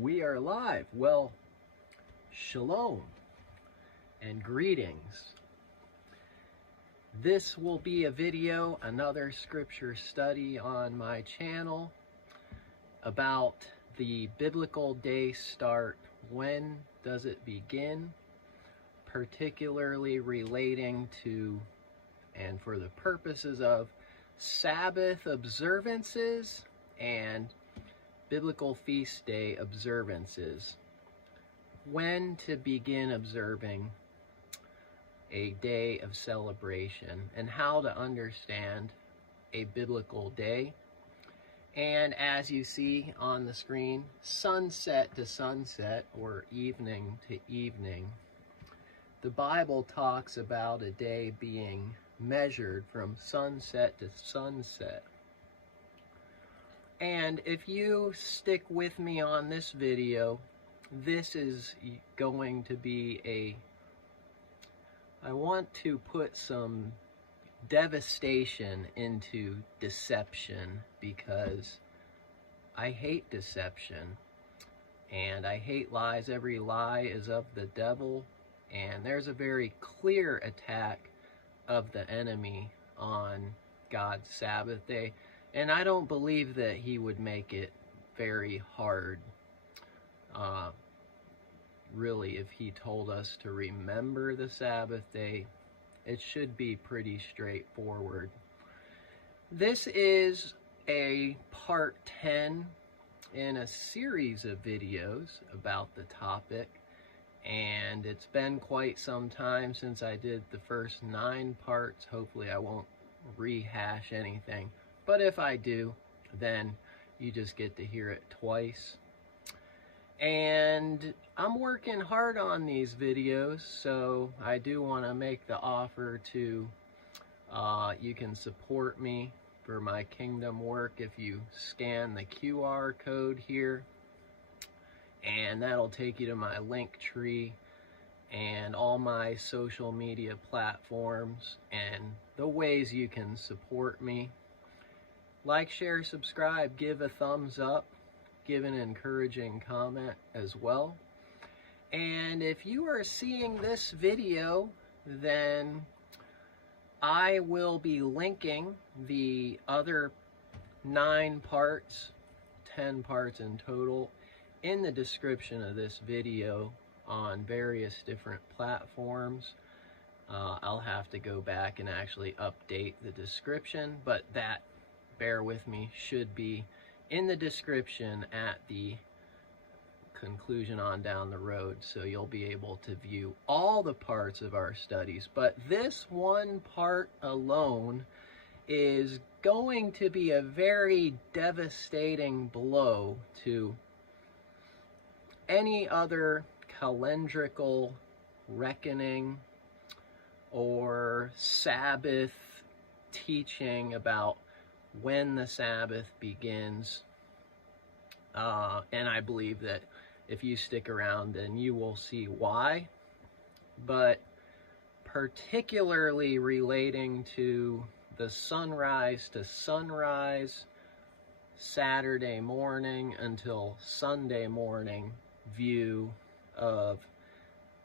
We are live. Well, shalom and greetings. This will be a video, another scripture study on my channel about the biblical day start. When does it begin? Particularly relating to, and for the purposes of, Sabbath observances and biblical feast day observances. When to begin observing a day of celebration and how to understand a biblical day. And as you see on the screen, sunset to sunset or evening to evening. The Bible talks about a day being measured from sunset to sunset. And if you stick with me on this video, this is going to be I want to put some devastation into deception, because I hate deception and I hate lies. Every lie is of the devil, and there's a very clear attack of the enemy on God's Sabbath day. And I don't believe that he would make it very hard, really, if he told us to remember the Sabbath day. It should be pretty straightforward. This is a part 10 in a series of videos about the topic, and it's been quite some time since I did the first 9 parts. Hopefully I won't rehash anything. But if I do, then you just get to hear it twice. And I'm working hard on these videos, so I do want to make the offer to, you can support me for my kingdom work if you scan the QR code here. And that'll take you to my link tree and all my social media platforms and the ways you can support me. Like, share, subscribe, give a thumbs up, give an encouraging comment as well. And if you are seeing this video, then I will be linking the other 9 parts, 10 parts in total, in the description of this video on various different platforms. I'll have to go back and actually update the description, but that, bear with me, should be in the description at the conclusion on down the road, so you'll be able to view all the parts of our studies. But this one part alone is going to be a very devastating blow to any other calendrical reckoning or Sabbath teaching about when the Sabbath begins. And I believe that if you stick around, then you will see why. But particularly relating to the sunrise to sunrise, Saturday morning until Sunday morning view of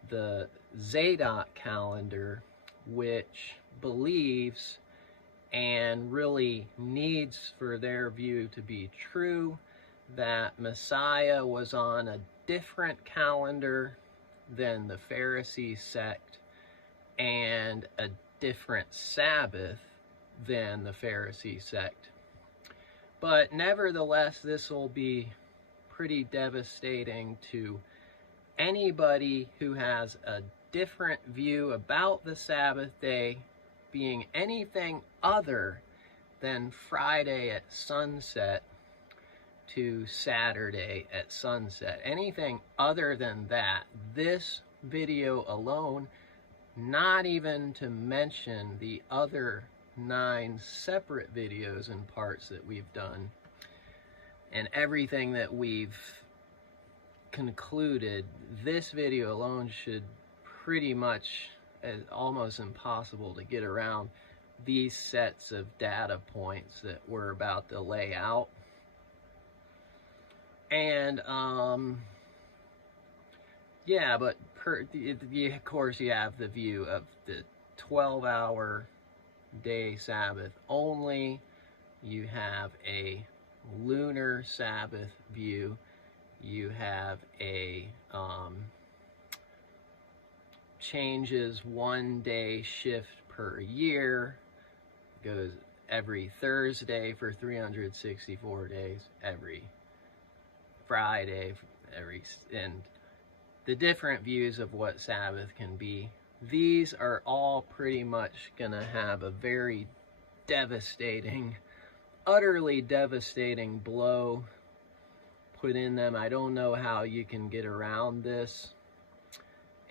the Zadok calendar, which believes and really needs for their view to be true that Messiah was on a different calendar than the Pharisee sect and a different Sabbath than the Pharisee sect. But nevertheless, this will be pretty devastating to anybody who has a different view about the Sabbath day being anything other than Friday at sunset to Saturday at sunset. Anything other than that, this video alone, not even to mention the other 9 separate videos and parts that we've done, and everything that we've concluded, this video alone should pretty much, almost impossible to get around these sets of data points that we're about to lay out. And yeah, but of course you have the view of the 12-hour day Sabbath only. You have a lunar Sabbath view. You have a changes 1 day shift per year, goes every Thursday for 364 days, every Friday, and the different views of what Sabbath can be. These are all pretty much gonna have a very devastating, utterly devastating blow put in them. I don't know how you can get around this.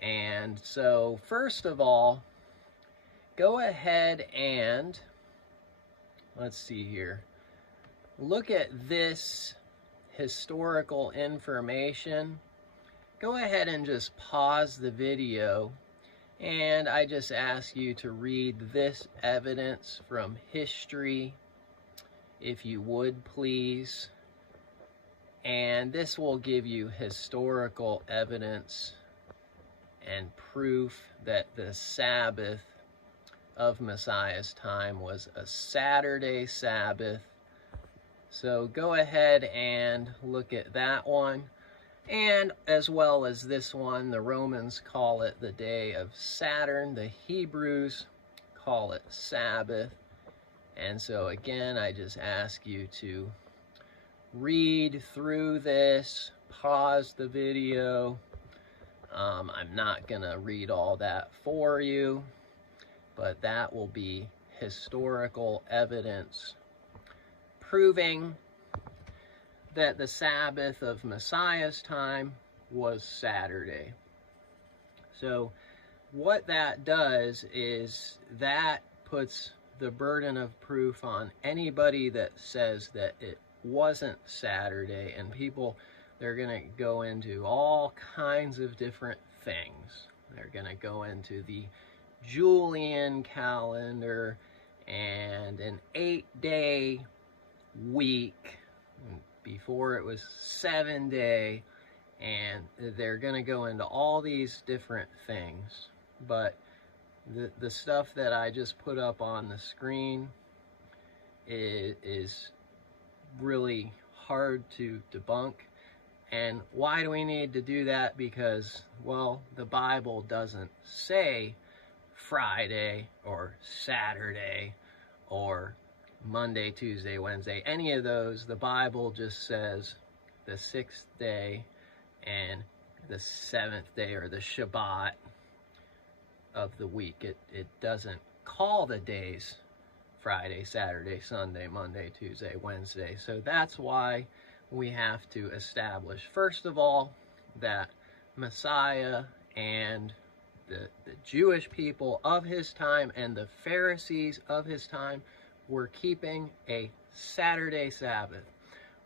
And so, first of all, go ahead and, let's see here, look at this historical information. Go ahead and just pause the video, and I just ask you to read this evidence from history, if you would please. And this will give you historical evidence and proof that the Sabbath of Messiah's time was a Saturday Sabbath. So go ahead and look at that one. And as well as this one, the Romans call it the day of Saturn. The Hebrews call it Sabbath. And so again, I just ask you to read through this, pause the video. I'm not gonna read all that for you, but that will be historical evidence proving that the Sabbath of Messiah's time was Saturday. So what that does is that puts the burden of proof on anybody that says that it wasn't Saturday, and people, they're going to go into all kinds of different things. They're going to go into the Julian calendar and an 8-day week. Before it was 7-day, and they're going to go into all these different things. But the stuff that I just put up on the screen is really hard to debunk. And why do we need to do that? Because, well, the Bible doesn't say Friday or Saturday or Monday, Tuesday, Wednesday, any of those. The Bible just says the 6th day and the 7th day, or the Shabbat of the week. It doesn't call the days Friday, Saturday, Sunday, Monday, Tuesday, Wednesday. So that's why we have to establish, first of all, that Messiah and the Jewish people of his time and the Pharisees of his time were keeping a Saturday Sabbath.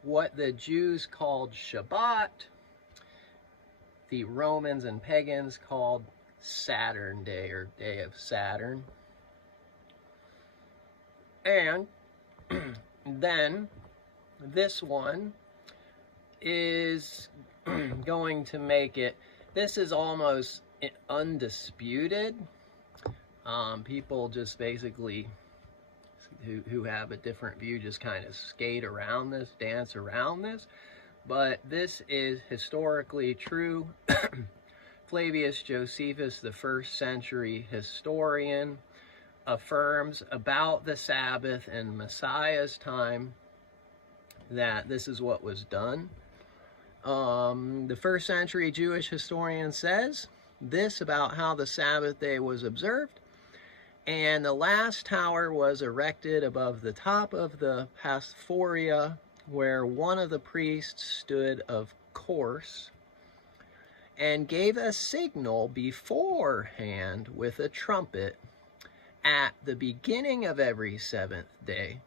What the Jews called Shabbat, the Romans and pagans called Saturn Day, or Day of Saturn. And then this one is going to make it, this is almost undisputed. People just basically who have a different view just kind of skate around this, dance around this, but this is historically true. Flavius Josephus, the 1st century historian, affirms about the Sabbath in Messiah's time that this is what was done. The 1st century Jewish historian says this about how the Sabbath day was observed. And the last tower was erected above the top of the Pasphoria, where one of the priests stood, of course, and gave a signal beforehand with a trumpet at the beginning of every 7th day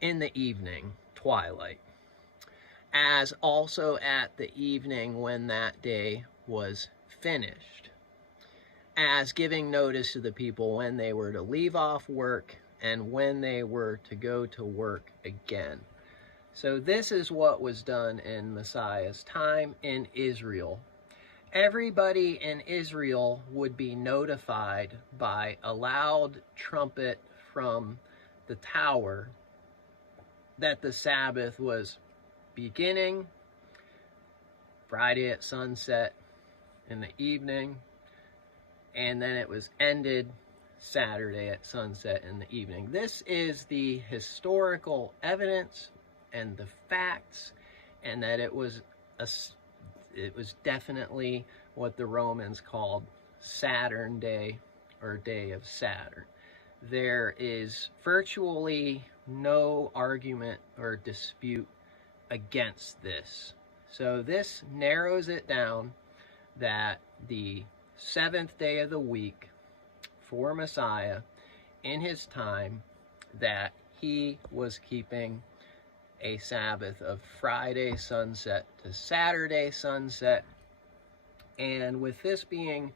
in the evening twilight, as also at the evening when that day was finished, as giving notice to the people when they were to leave off work and when they were to go to work again. So this is what was done in Messiah's time in Israel. Everybody in Israel would be notified by a loud trumpet from the tower that the Sabbath was beginning Friday at sunset in the evening, and then it was ended Saturday at sunset in the evening. This is the historical evidence and the facts, and that it was definitely what the Romans called Saturn Day, or Day of Saturn. There is virtually no argument or dispute against this. So this narrows it down that the 7th day of the week for Messiah in his time, that he was keeping a Sabbath of Friday sunset to Saturday sunset. And with this being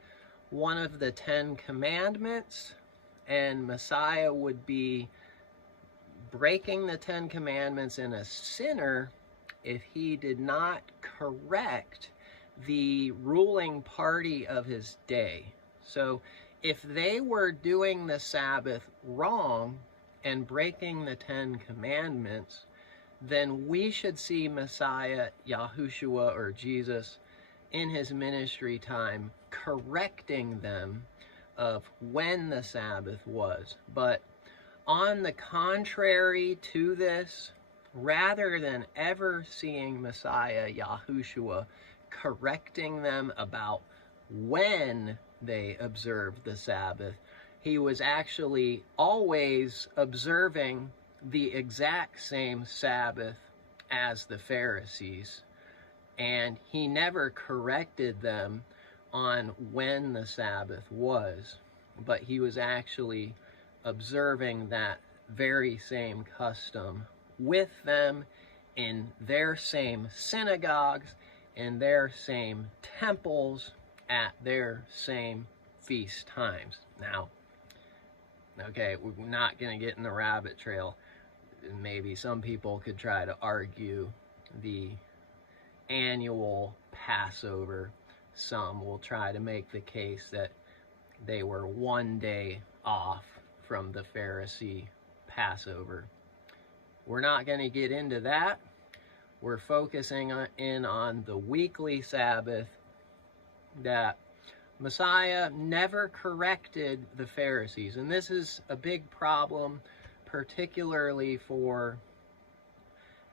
one of the 10 commandments, and Messiah would be breaking the 10 commandments and a sinner if he did not correct the ruling party of his day. So if they were doing the Sabbath wrong and breaking the 10 commandments, then we should see Messiah, Yahushua, or Jesus, in his ministry time correcting them of when the Sabbath was. But on the contrary to this, rather than ever seeing Messiah, Yahushua, correcting them about when they observed the Sabbath, he was actually always observing the exact same Sabbath as the Pharisees, and he never corrected them on when the Sabbath was, but he was actually observing that very same custom with them in their same synagogues, in their same temples, at their same feast times. Now, okay, we're not going to get in the rabbit trail. Maybe some people could try to argue the annual Passover. Some will try to make the case that they were one day off from the Pharisee Passover. We're not going to get into that. We're focusing in on the weekly Sabbath, that Messiah never corrected the Pharisees. And this is a big problem, particularly for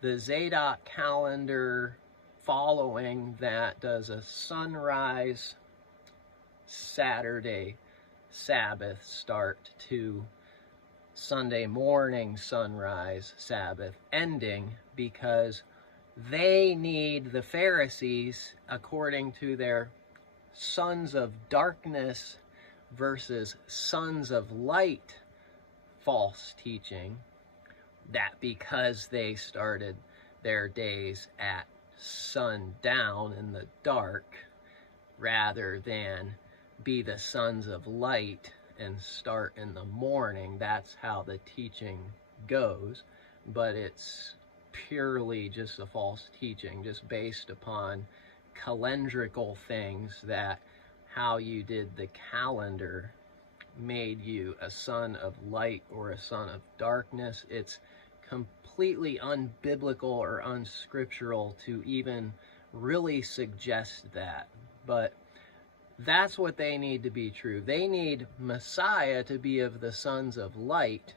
the Zadok calendar following, that does a sunrise Saturday Sabbath start to Sunday morning sunrise Sabbath ending, because they need the Pharisees, according to their sons of darkness versus sons of light false teaching, that because they started their days at sundown in the dark, rather than be the sons of light and start in the morning. That's how the teaching goes, but it's purely just a false teaching, just based upon calendrical things, that how you did the calendar made you a son of light or a son of darkness. It's completely unbiblical or unscriptural to even really suggest that. But that's what they need to be true. They need Messiah to be of the sons of light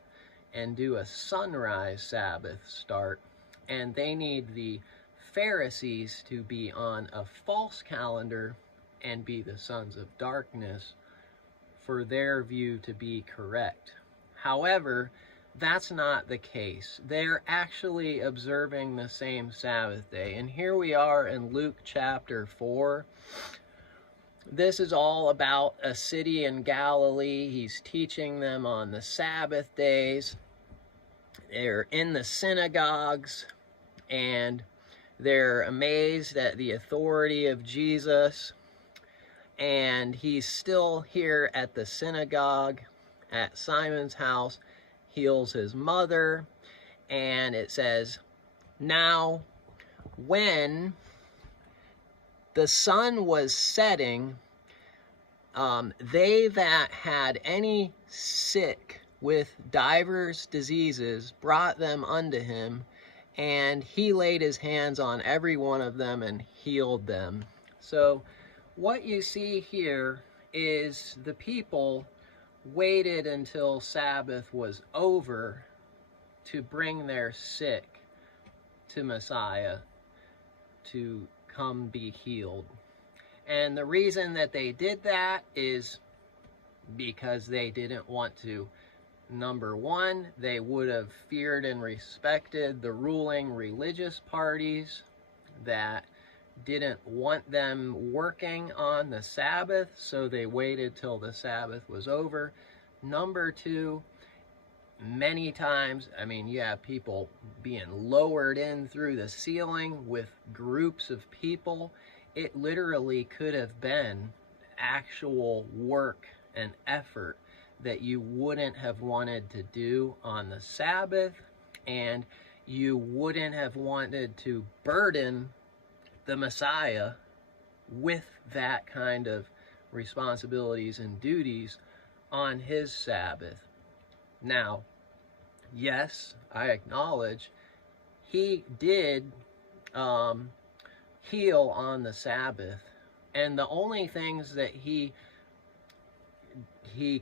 and do a sunrise Sabbath start, and they need the Pharisees to be on a false calendar and be the sons of darkness for their view to be correct. However, that's not the case. They're actually observing the same Sabbath day. And here we are in Luke chapter 4. This is all about a city in Galilee. He's teaching them on the Sabbath days. They're in the synagogues, and they're amazed at the authority of Jesus. And he's still here at the synagogue at Simon's house, heals his mother, and it says, Now, when the sun was setting, they that had any sick with divers diseases brought them unto him, and he laid his hands on every one of them and healed them. So what you see here is the people waited until Sabbath was over to bring their sick to Messiah to come be healed. And the reason that they did that is because they didn't want to. Number one, they would have feared and respected the ruling religious parties that didn't want them working on the Sabbath, so they waited till the Sabbath was over. Number two, many times, I mean, you have people being lowered in through the ceiling with groups of people. It literally could have been actual work and effort that you wouldn't have wanted to do on the Sabbath, and you wouldn't have wanted to burden the Messiah with that kind of responsibilities and duties on his Sabbath. Now, yes, I acknowledge he did heal on the Sabbath, and the only things that he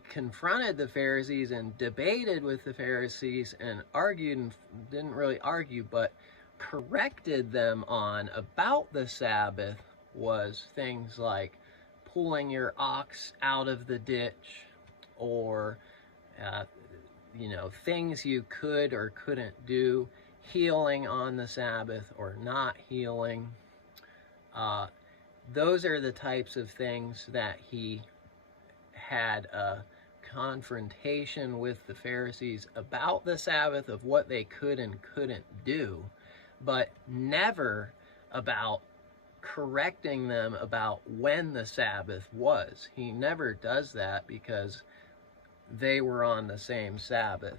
confronted the Pharisees and debated with the Pharisees and argued, and didn't really argue, but corrected them on about the Sabbath, was things like pulling your ox out of the ditch, or things you could or couldn't do, healing on the Sabbath or not healing. Those are the types of things that he had a confrontation with the Pharisees about the Sabbath, of what they could and couldn't do, but never about correcting them about when the Sabbath was. He never does that because they were on the same Sabbath.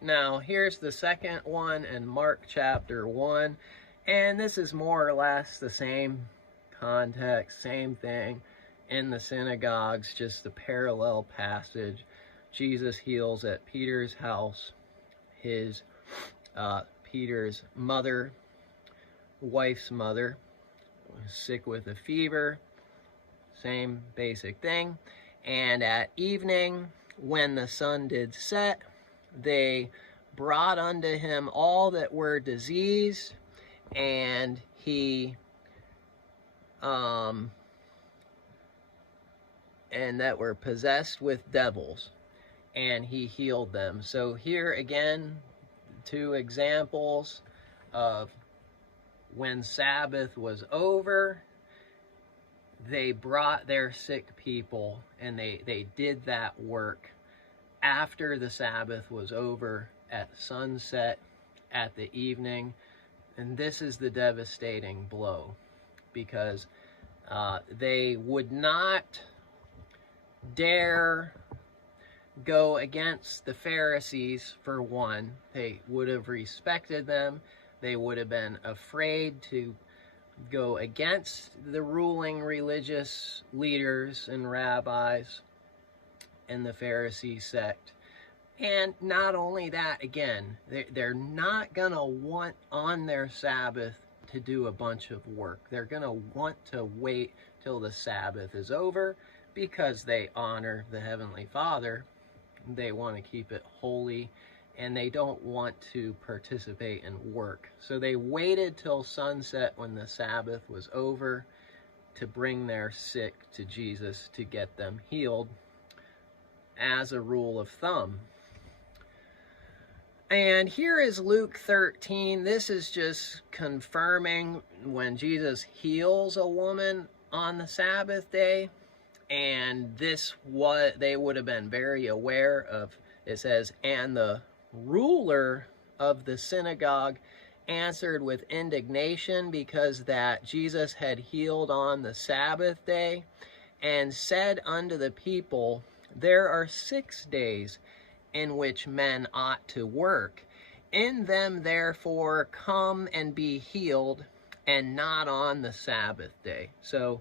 Now, here's the second one in Mark chapter 1, and this is more or less the same context, same thing. In the synagogues, just a parallel passage. Jesus heals at Peter's house. Peter's wife's mother, was sick with a fever. Same basic thing. And at evening, when the sun did set, they brought unto him all that were diseased, and he and that were possessed with devils, and he healed them. So here again, two examples of when Sabbath was over, they brought their sick people, and they did that work after the Sabbath was over, at sunset, at the evening. And this is the devastating blow, because they would not dare go against the Pharisees. For one, they would have respected them. They would have been afraid to go against the ruling religious leaders and rabbis in the Pharisee sect. And not only that, again, they're not going to want on their Sabbath to do a bunch of work. They're going to want to wait till the Sabbath is over, because they honor the Heavenly Father. They want to keep it holy, and they don't want to participate in work. So they waited till sunset, when the Sabbath was over, to bring their sick to Jesus to get them healed, as a rule of thumb. And here is Luke 13. This is just confirming when Jesus heals a woman on the Sabbath day. And this, what they would have been very aware of. It says, and the ruler of the synagogue answered with indignation, because that Jesus had healed on the Sabbath day, and said unto the people, there are 6 days in which men ought to work, In them therefore come and be healed, and not on the Sabbath day. So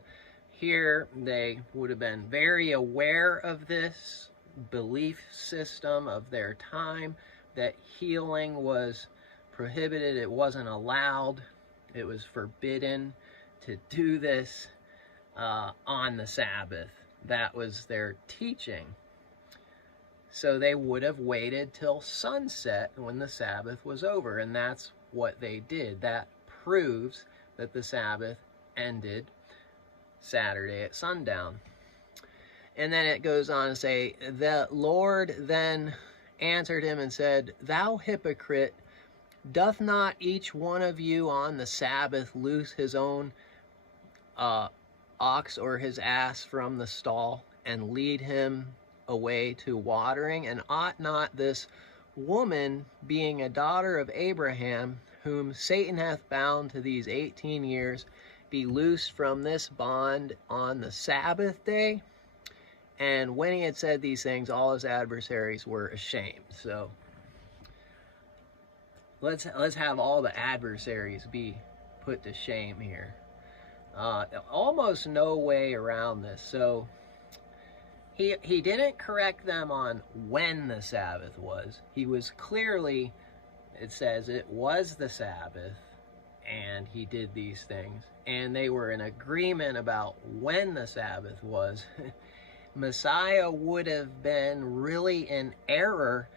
here they would have been very aware of this belief system of their time, that healing was prohibited, it wasn't allowed, it was forbidden to do this on the Sabbath. That was their teaching. So they would have waited till sunset when the Sabbath was over, and that's what they did. That proves that the Sabbath ended Saturday at sundown. And then it goes on to say, the Lord then answered him and said, Thou hypocrite, doth not each one of you on the Sabbath loose his own ox or his ass from the stall, and lead him away to watering? And ought not this woman, being a daughter of Abraham, whom Satan hath bound to these 18 years, be loosed from this bond on the Sabbath day? And when he had said these things, all his adversaries were ashamed. So let's have all the adversaries be put to shame here. Almost no way around this. So he didn't correct them on when the Sabbath was. He was clearly, it says it was the Sabbath, and he did these things. And they were in agreement about when the Sabbath was. Messiah would have been really in error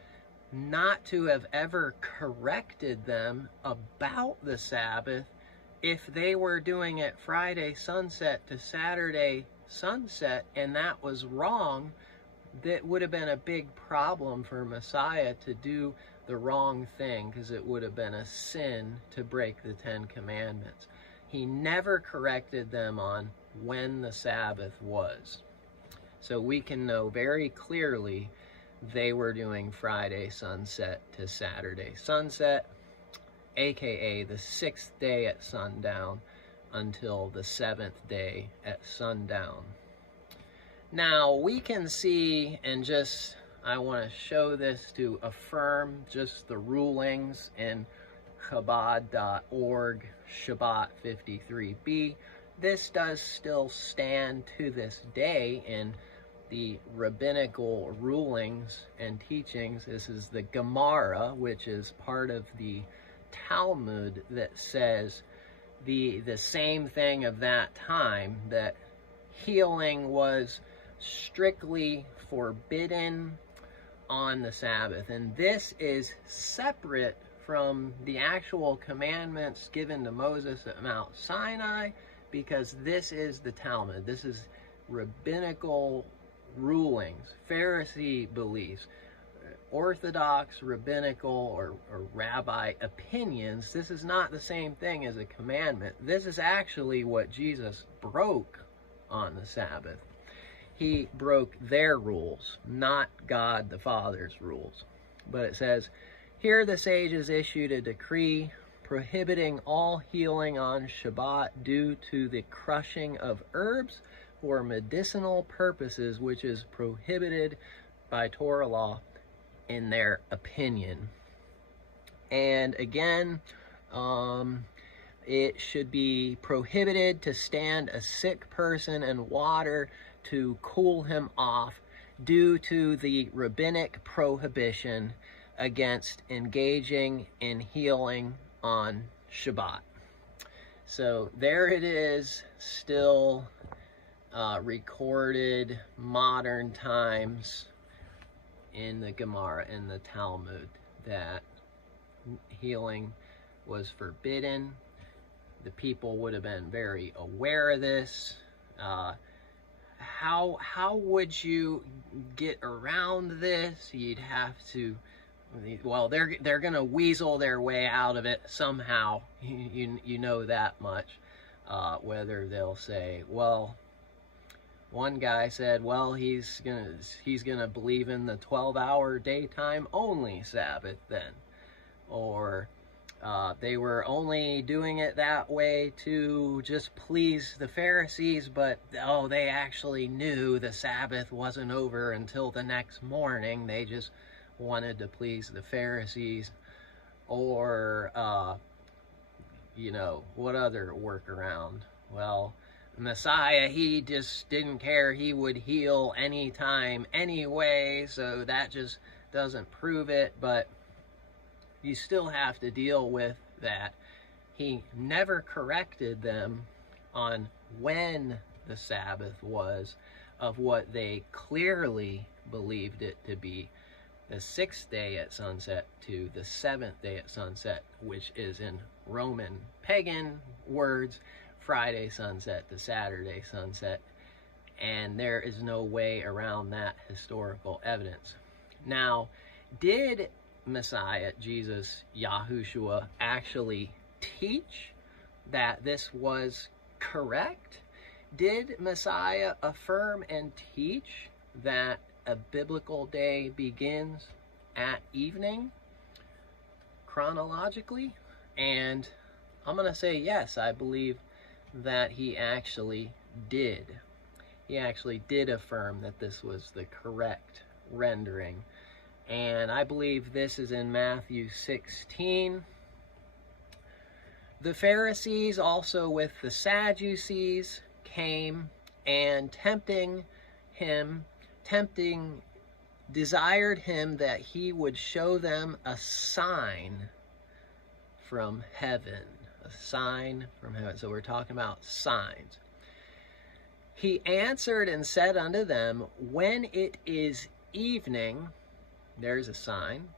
not to have ever corrected them about the Sabbath if they were doing it Friday sunset to Saturday sunset, and that was wrong. That would have been a big problem for Messiah to do the wrong thing, because it would have been a sin to break the 10 Commandments. He never corrected them on when the Sabbath was. So we can know very clearly they were doing Friday sunset to Saturday sunset, aka the 6th day at sundown until the 7th day at sundown. Now we can see, and just I want to show this to affirm just the rulings in Chabad.org, Shabbat 53b. This does still stand to this day in the rabbinical rulings and teachings. This is the Gemara, which is part of the Talmud, that says the same thing of that time, that healing was strictly forbidden on the Sabbath. And this is separate from the actual commandments given to Moses at Mount Sinai, because this is the Talmud. This is rabbinical rulings, Pharisee beliefs, Orthodox rabbinical or rabbi opinions. This is not the same thing as a commandment. This is actually what Jesus broke on the Sabbath. He broke their rules, not God the Father's rules. But it says, here the sages issued a decree prohibiting all healing on Shabbat due to the crushing of herbs for medicinal purposes, which is prohibited by Torah law in their opinion. And again, it should be prohibited to stand a sick person in water to cool him off due to the rabbinic prohibition against engaging in healing on Shabbat. So there it is, still recorded modern times in the Gemara, in the Talmud, that healing was forbidden. The people would have been very aware of this. How would you get around this? You'd have to, well, they're gonna weasel their way out of it somehow. You know that much. Whether they'll say, well, one guy said, well, he's gonna believe in the 12-hour daytime only Sabbath then, or they were only doing it that way to just please the Pharisees, but they actually knew the Sabbath wasn't over until the next morning. They just wanted to please the Pharisees. Or, you know, what other workaround? Well, Messiah, he just didn't care. He would heal anytime anyway, so that just doesn't prove it. But you still have to deal with that. He never corrected them on when the Sabbath was, of what they clearly believed it to be, the 6th day at sunset to the 7th day at sunset, which is in Roman pagan words, Friday sunset to Saturday sunset. And there is no way around that historical evidence. Now, did Messiah, Jesus, Yahushua, actually teach that this was correct? Did Messiah affirm and teach that a biblical day begins at evening chronologically? And I'm going to say yes, I believe that he actually did. He actually did affirm that this was the correct rendering. And I believe this is in Matthew 16. The Pharisees, also with the Sadducees, came and desired him that he would show them a sign from heaven. A sign from heaven. So we're talking about signs. He answered and said unto them, when it is evening, there's a sign,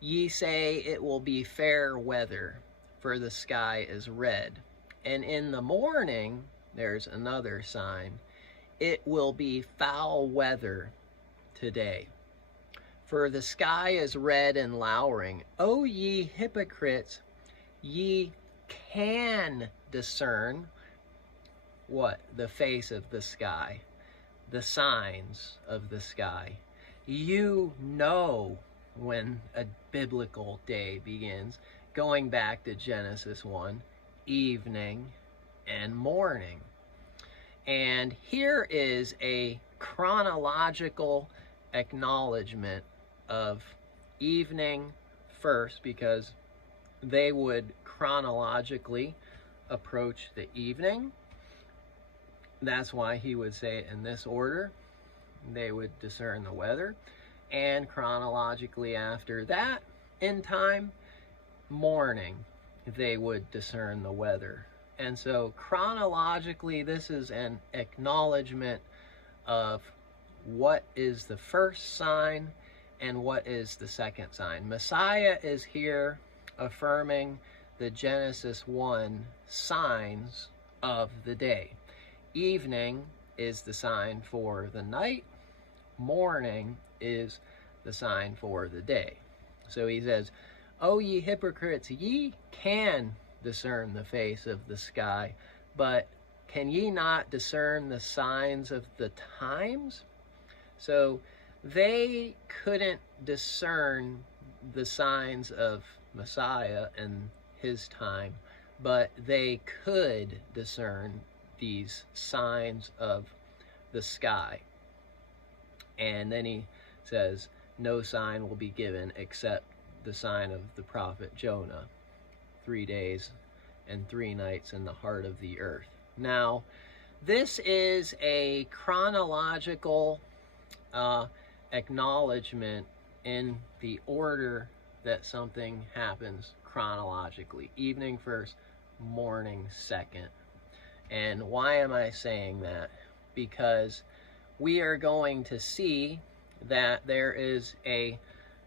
ye say it will be fair weather, for the sky is red. And in the morning, there's another sign, it will be foul weather today, for the sky is red and lowering. O ye hypocrites, ye can discern what? The face of the sky, the signs of the sky. You know when a biblical day begins, going back to Genesis 1, evening and morning. And here is a chronological acknowledgement of evening first, because they would chronologically approach the evening. That's why he would say it in this order. They would discern the weather. And chronologically after that, in time, morning, they would discern the weather. And so chronologically, this is an acknowledgement of what is the first sign and what is the second sign. Messiah is here affirming the Genesis 1 signs of the day. Evening is the sign for the night. Morning is the sign for the day. So he says, O ye hypocrites, ye can discern the face of the sky, but can ye not discern the signs of the times? So they couldn't discern the signs of Messiah and his time, but they could discern these signs of the sky. And then he says, no sign will be given except the sign of the prophet Jonah, 3 days and 3 nights in the heart of the earth. Now, this is a chronological acknowledgement in the order that something happens chronologically. Evening first, morning second. And why am I saying that? Because we are going to see that there is a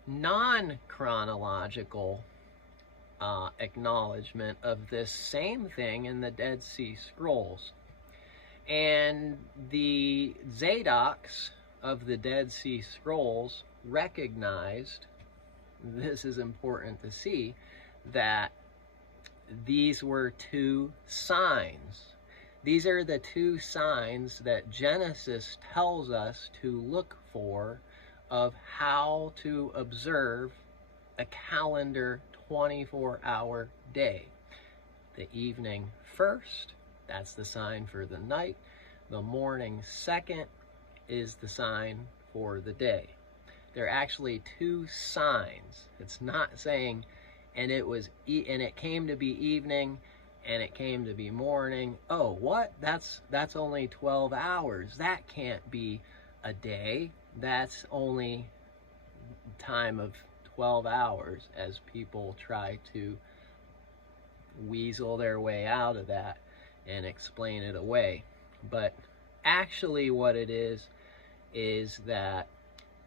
non-chronological acknowledgement of this same thing in the Dead Sea Scrolls. And the Zadoks of the Dead Sea Scrolls recognized, this is important to see, that these were 2 signs. These are the 2 signs that Genesis tells us to look for of how to observe a calendar 24-hour day. The evening first, that's the sign for the night. The morning second is the sign for the day. They're actually two signs. It's not saying, and it came to be evening, and it came to be morning. Oh, what? That's only 12 hours. That can't be a day. That's only time of 12 hours, as people try to weasel their way out of that and explain it away. But actually what it is that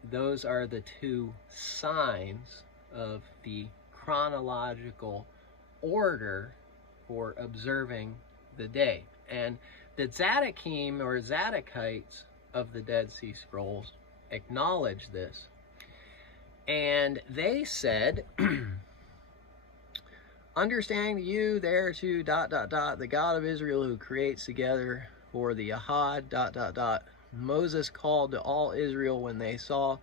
those are the two signs of the chronological order for observing the day. And the Tzaddikim or Zaddokites of the Dead Sea Scrolls acknowledge this. And they said, understanding you there to ... the God of Israel who creates together for the Ahad ... Moses called to all Israel when they saw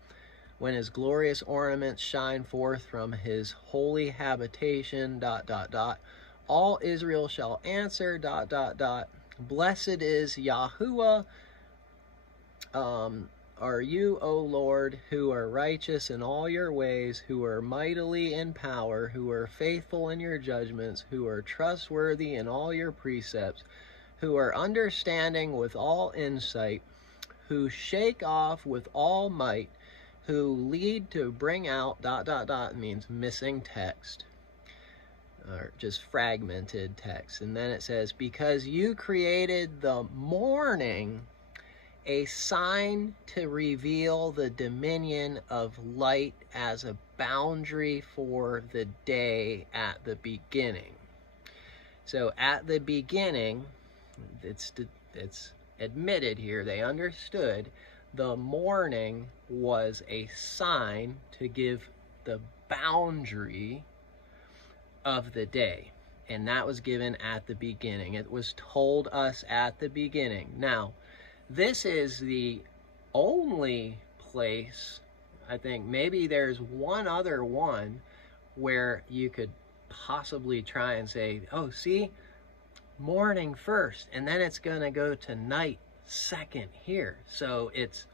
when his glorious ornaments shine forth from his holy habitation ... all Israel shall answer ... blessed is Yahuwah, are you, O Lord, who are righteous in all your ways, who are mightily in power, who are faithful in your judgments, who are trustworthy in all your precepts, who are understanding with all insight, who shake off with all might, who lead to bring out ... means missing text, or just fragmented text. And then it says, because you created the morning, a sign to reveal the dominion of light as a boundary for the day at the beginning. So at the beginning, it's admitted here, they understood the morning was a sign to give the boundary of the day. And that was given at the beginning. It was told us at the beginning. Now, this is the only place, I think maybe there's one other one where you could possibly try and say, oh, see, morning first, and then it's going to go to night second here. So it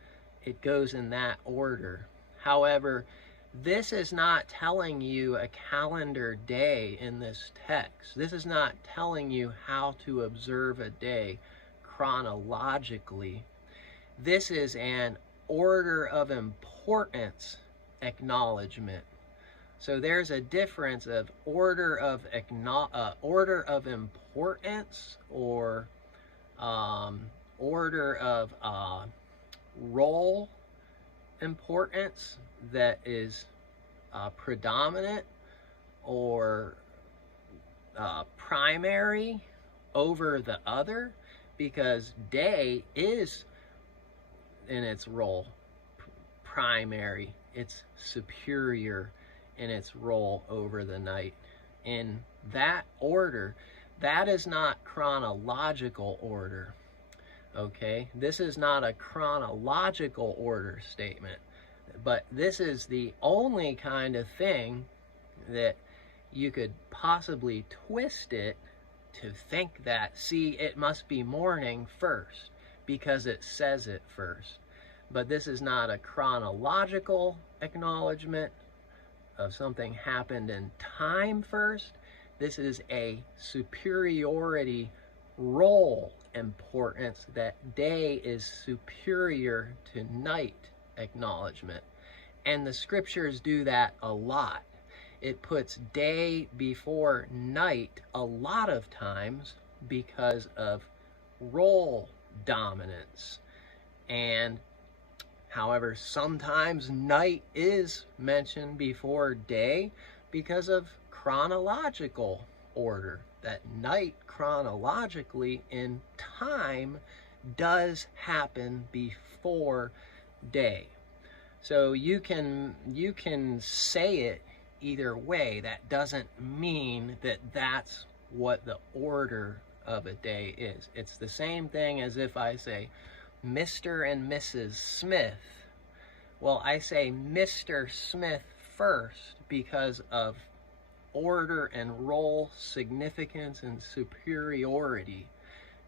goes in that order. However, this is not telling you a calendar day in this text. This is not telling you how to observe a day chronologically. This is an order of importance acknowledgement. So there's a difference of order of importance, or order of role importance that is predominant or primary over the other, because day is in its role primary, it's superior in its role over the night. In that order, that is not chronological order. Okay, this is not a chronological order statement, but this is the only kind of thing that you could possibly twist it to think that, see, it must be morning first because it says it first. But this is not a chronological acknowledgement of something happened in time first. This is a superiority role importance, that day is superior to night acknowledgement. And the scriptures do that a lot. It puts day before night a lot of times because of role dominance. And however, sometimes night is mentioned before day because of chronological order. That night chronologically in time does happen before day. So you can say it either way. That doesn't mean that that's what the order of a day is. It's the same thing as if I say Mr. and Mrs. Smith. Well, I say Mr. Smith first because of order and role significance and superiority,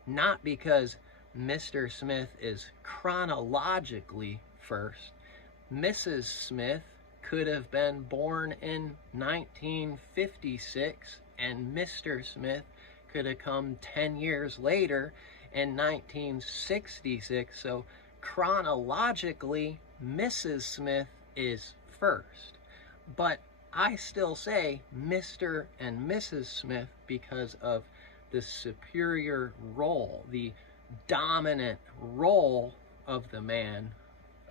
not because Mr. Smith is chronologically first, Mrs. Smith could have been born in 1956, and Mr. Smith could have come 10 years later in 1966. So chronologically, Mrs. Smith is first. But I still say Mr. and Mrs. Smith because of the superior role, the dominant role of the man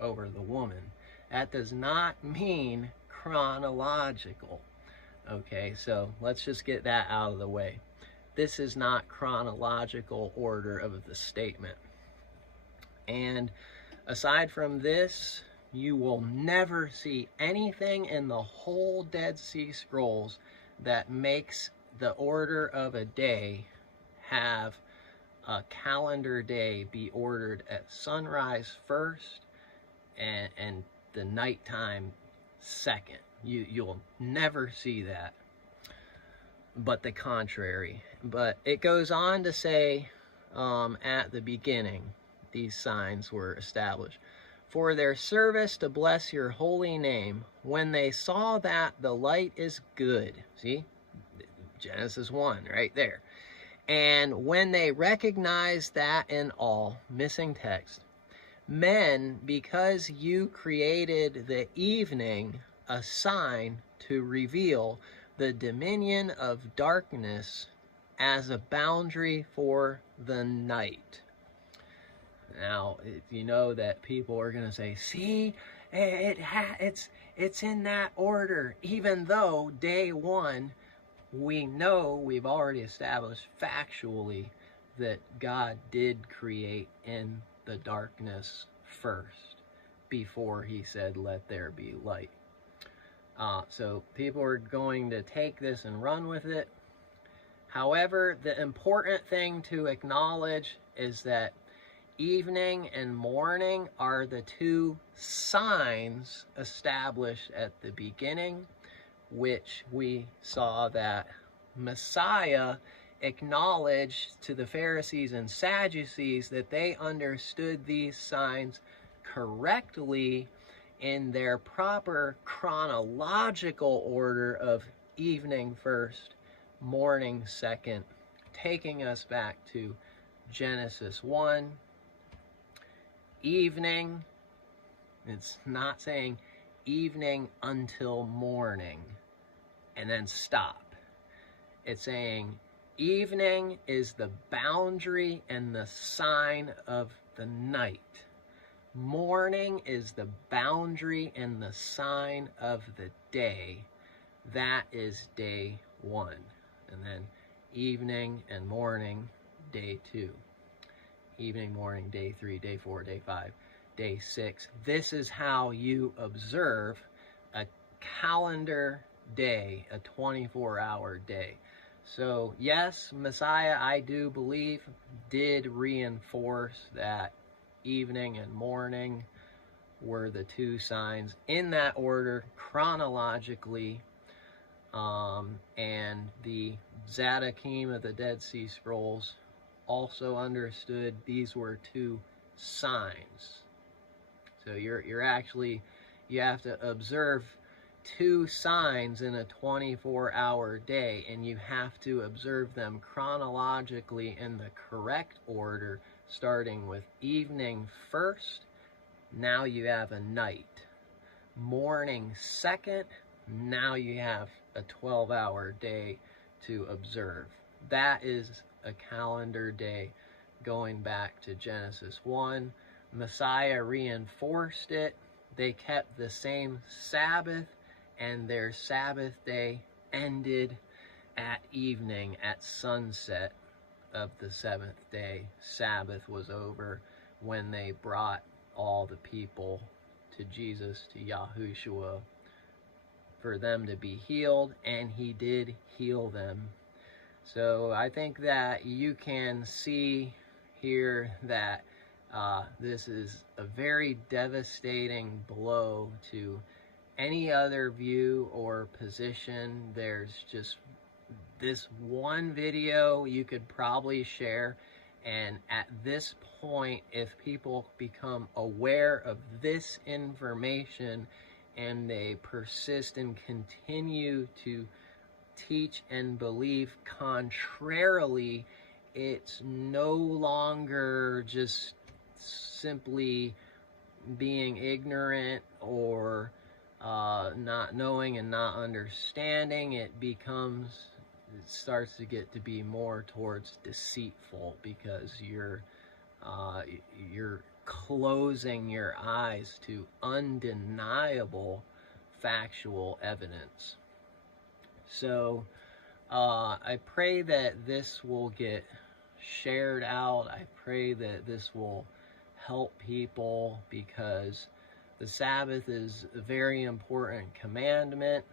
over the woman. That does not mean chronological. Okay, so let's just get that out of the way. This is not chronological order of the statement. And aside from this, you will never see anything in the whole Dead Sea Scrolls that makes the order of a day have a calendar day be ordered at sunrise first and the nighttime second. You'll never see that, but the contrary. But it goes on to say, at the beginning, these signs were established for their service to bless your holy name. When they saw that the light is good, see, Genesis 1 right there. And when they recognized that in all, missing text, men, because you created the evening a sign to reveal the dominion of darkness as a boundary for the night. Now, you know that people are going to say, see, it's in that order, even though day one, we know, we've already established factually that God did create in the darkness first before he said, let there be light. So people are going to take this and run with it. However, the important thing to acknowledge is that evening and morning are the two signs established at the beginning, which we saw that Messiah acknowledged to the Pharisees and Sadducees that they understood these signs correctly in their proper chronological order of evening first, morning second, taking us back to Genesis 1. Evening, it's not saying evening until morning and then stop. It's saying evening is the boundary and the sign of the night. Morning is the boundary and the sign of the day. That is day one. And then evening and morning, day two. Evening, morning, day 3, day 4, day 5, day 6. This is how you observe a calendar day, a 24-hour day. So yes, Messiah, I do believe, did reinforce that evening and morning were the two signs in that order chronologically. And the Zadokим of the Dead Sea Scrolls also understood these were two signs. So you're actually, you have to observe two signs in a 24-hour day, and you have to observe them chronologically in the correct order, starting with evening first. Now you have a night. Morning second. Now you have a 12-hour day to observe. That is a calendar day going back to Genesis 1. Messiah reinforced it. They kept the same Sabbath, and their Sabbath day ended at evening, at sunset of the seventh day. Sabbath was over when they brought all the people to Jesus, to Yahushua, for them to be healed, and he did heal them. So I think that you can see here that this is a very devastating blow to any other view or position. There's just this one video you could probably share And at this point, if people become aware of this information and they persist and continue to teach and believe contrarily, it's no longer just simply being ignorant or not knowing and not understanding. It starts to get to be more towards deceitful, because you're closing your eyes to undeniable factual evidence. So I pray that this will get shared out. I pray that this will help people, because the Sabbath is a very important commandment,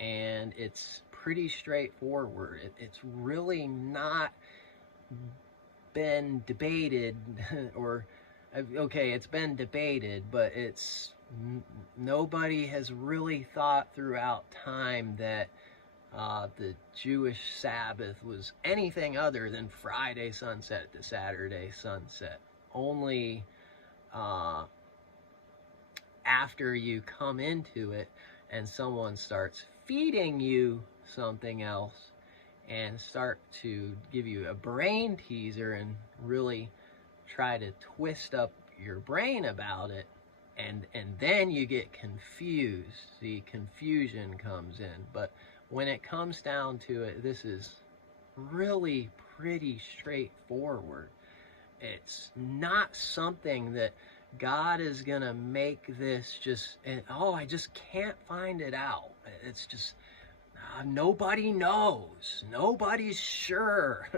and it's pretty straightforward. It's really not been debated, or okay, it's been debated, but nobody has really thought throughout time that the Jewish Sabbath was anything other than Friday sunset to Saturday sunset. Only after you come into it and someone starts feeding you something else and start to give you a brain teaser and really try to twist up your brain about it, and then you get confused. The confusion comes in. But when it comes down to it, this is really pretty straightforward. It's not something that God is going to make this just, oh, I just can't find it out. It's just, nobody knows. Nobody's sure.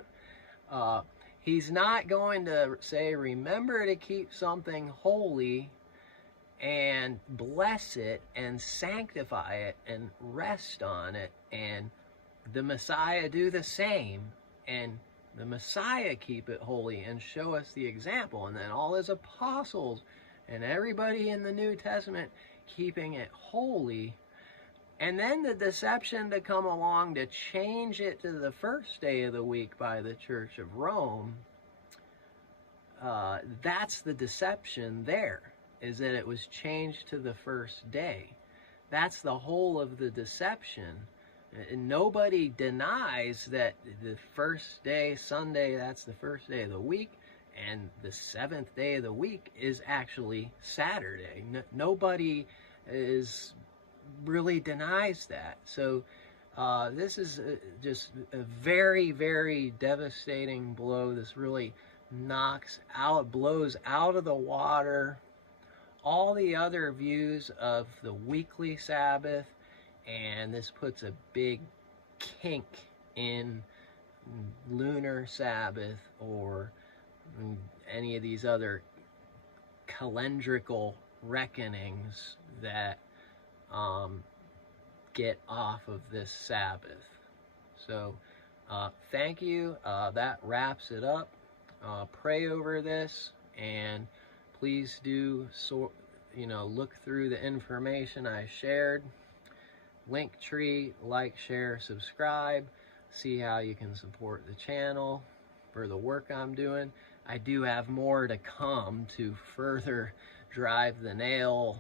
He's not going to say, remember to keep something holy and bless it and sanctify it and rest on it, and the Messiah do the same, and the Messiah keep it holy and show us the example, and then all his apostles and everybody in the New Testament keeping it holy. And then the deception to come along to change it to the first day of the week by the Church of Rome, that's the deception there, is that it was changed to the first day. That's the whole of the deception. And nobody denies that the first day, Sunday, that's the first day of the week, and the seventh day of the week is actually Saturday. Nobody really denies that. So this is just a very, very devastating blow. This really blows out of the water all the other views of the weekly Sabbath, and this puts a big kink in lunar Sabbath or any of these other calendrical reckonings that get off of this Sabbath. So thank you. That wraps it up. Pray over this, and please do look through the information I shared. Linktree, like, share, subscribe. See how you can support the channel for the work I'm doing. I do have more to come to further drive the nails,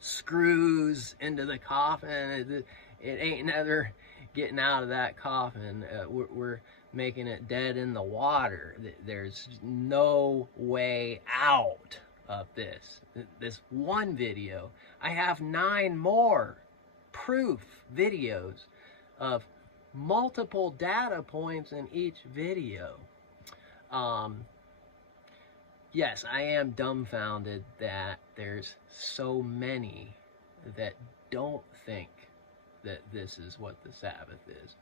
screws into the coffin. It ain't never getting out of that coffin. We're making it dead in the water. There's no way out of this one video. I have 9 more proof videos of multiple data points in each video. Yes, I am dumbfounded that there's so many that don't think that this is what the Sabbath is.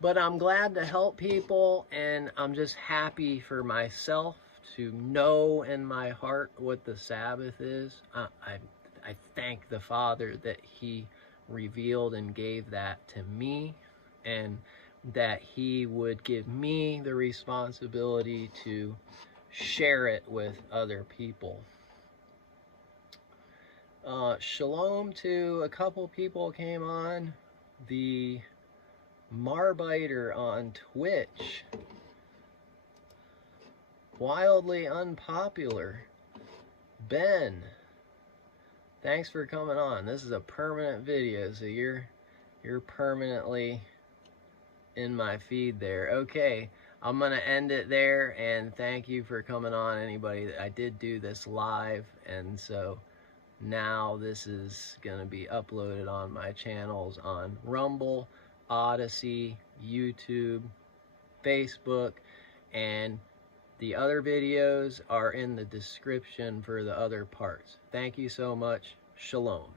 But I'm glad to help people, and I'm just happy for myself to know in my heart what the Sabbath is. I thank the Father that He revealed and gave that to me, and that He would give me the responsibility to share it with other people. Shalom to a couple people came on. The Marbiter on Twitch. Wildly Unpopular. Ben, thanks for coming on. This is a permanent video, so you're permanently in my feed there. Okay, I'm gonna end it there, and thank you for coming on, anybody. I did do this live, and so now this is gonna be uploaded on my channels on Rumble, Odyssey, YouTube, Facebook, and the other videos are in the description for the other parts. Thank you so much. Shalom.